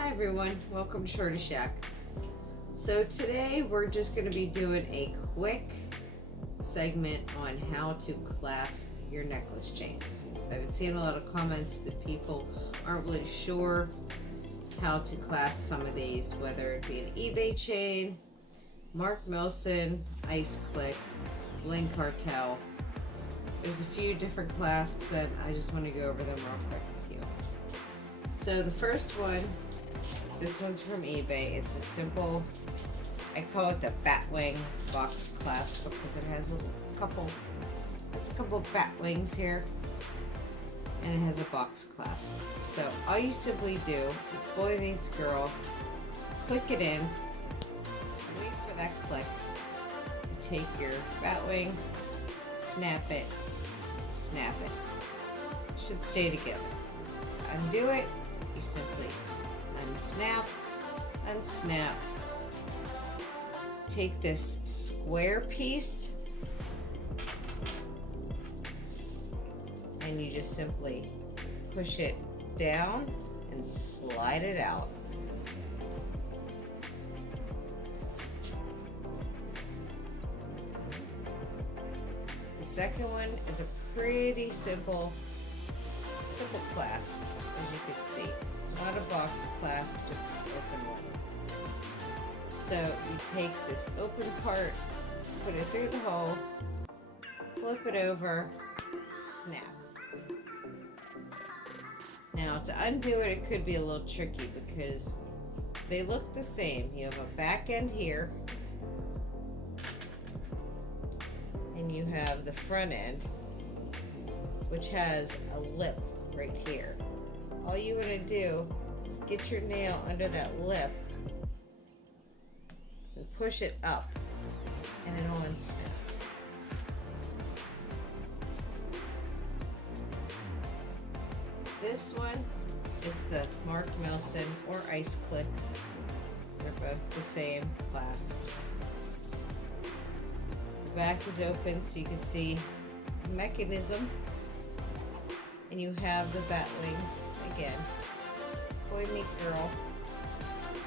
Hi everyone, welcome to Shorty Shack. So today we're just going to be doing a quick segment on how to clasp your necklace chains. I've been seeing a lot of comments that people aren't really sure how to clasp some of these, whether it be an eBay chain, Mark Milson, Ice Clique, Bling Cartel. There's a few different clasps and I just want to go over them real quick with you. So the first one, this one's from eBay. It's a simple, I call it the Batwing box clasp because it has a couple bat wings here, and it has a box clasp. So all you simply do is boy meets girl, click it in, wait for that click. You take your bat wing, snap it, snap it. It should stay together. To undo it, you simply unsnap, unsnap. Take this square piece and you just simply push it down and slide it out. The second one is a pretty simple clasp, as you can see. It's not a box clasp, just an open one. So you take this open part, put it through the hole, flip it over, snap. Now to undo it, it could be a little tricky because they look the same. You have a back end here, and you have the front end, which has a lip right here. All you want to do is get your nail under that lip and push it up, and it'll unsnap. This one is the Mark Milson or Ice Clique. They're both the same clasps. The back is open so you can see the mechanism, and you have the bat wings again. Boy meet girl.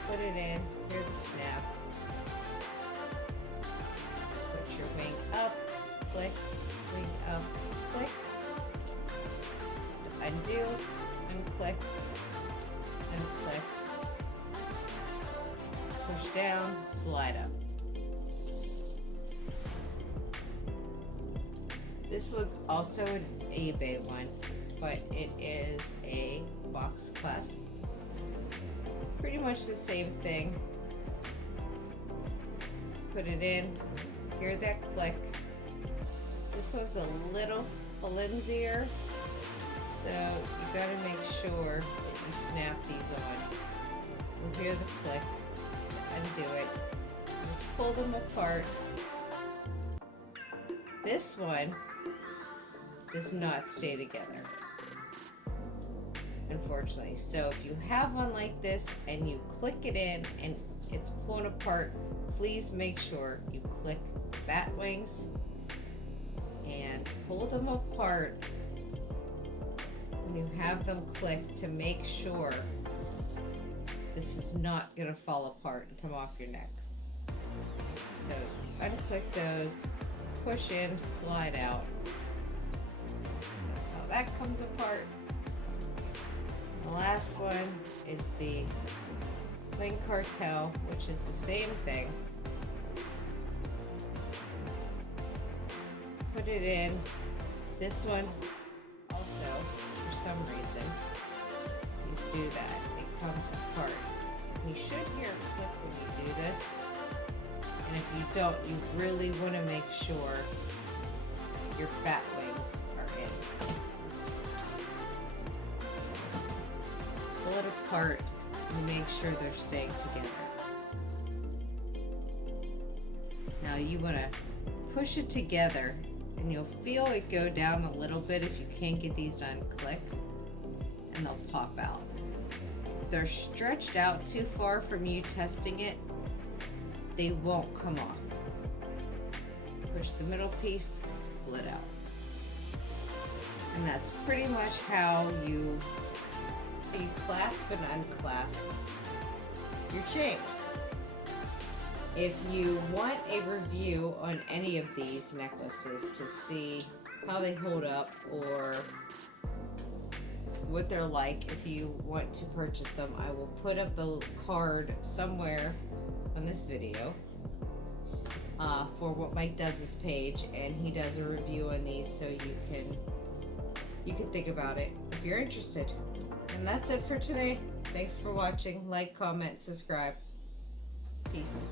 Put it in. Hear the snap. Put your wing up, click, wing up, click. Undo, unclick, unclick. Push down, slide up. This one's also an eBay one, but it is a box clasp. Pretty much the same thing. Put it in, hear that click. This one's a little flimsier, so you gotta make sure that you snap these on. You'll hear the click, undo it, just pull them apart. This one does not stay together, unfortunately. So if you have one like this and you click it in and it's pulling apart, please make sure you click the bat wings and pull them apart when you have them clicked to make sure this is not going to fall apart and come off your neck. So unclick those, push in, slide out. That's how that comes apart. The last one is the Bling Cartel, which is the same thing. Put it in. This one also, for some reason, these do that. They come apart. You should hear a click when you do this. And if you don't, you really want to make sure your bat wings are in. Pull it apart and make sure they're staying together. Now you want to push it together, and you'll feel it go down a little bit if you can't get these to unclick, and they'll pop out. If they're stretched out too far from you testing it, they won't come off. Push the middle piece, pull it out. And that's pretty much how you clasp and unclasp your chains. If you want a review on any of these necklaces to see how they hold up or what they're like, if you want to purchase them, I will put up a card somewhere on this video for what Mike does his page, and he does a review on these, so you can think about it if you're interested. And that's it for today. Thanks for watching. Like, comment, subscribe. Peace.